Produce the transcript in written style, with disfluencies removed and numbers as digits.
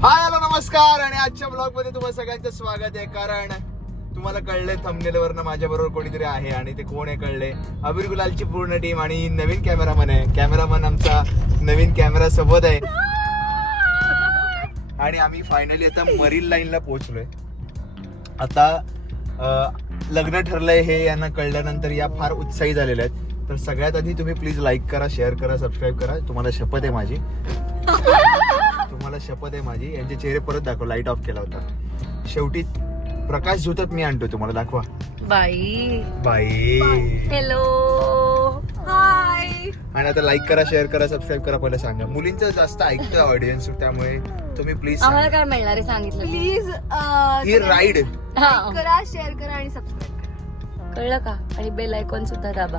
Hi hello नमस्कार. आणि आजच्या ब्लॉग मध्ये तुम्हाला सगळ्यांचं स्वागत आहे. कारण तुम्हाला कळले थंबनेल वरनं माझ्या बरोबर कोणीतरी आहे आणि ते कोण आहे कळले. अबीर गुलालची पूर्ण टीम आणि नवीन कॅमेरामन आहे. कॅमेरामन आमचा नवीन कॅमेरा सोबत आहे. आणि आम्ही फायनली आता मरीन लाईनला पोहोचलोय. आता लग्न ठरलंय हे यांना कळल्यानंतर या फार उत्साही झालेल्या आहेत. तर सगळ्यात आधी तुम्ही प्लीज लाईक करा, शेअर करा, सबस्क्राईब करा. तुम्हाला शपथ आहे माझी, तुम्हाला शपथ आहे माझी. यांचे चेहरे परत दाखव. लाईट ऑफ केला होता. शेवटी प्रकाश झोतात मी आणतोय. तुम्हाला दाखवा. बाई बाई हॅलो हाय. आणि आता लाईक करा, शेअर करा, सबस्क्राईब करा. पहिलं सांगा. मुलींचं जास्त ऐकतं ऑडियन्स, त्यामुळे तुम्ही प्लीज आम्हाला काय मिळणार आहे सांगितलं प्लीज ही राईड करा, शेअर करा आणि सबस्क्राईब करा. कळलं का? आणि बेल आयकॉन सुद्धा दाबा.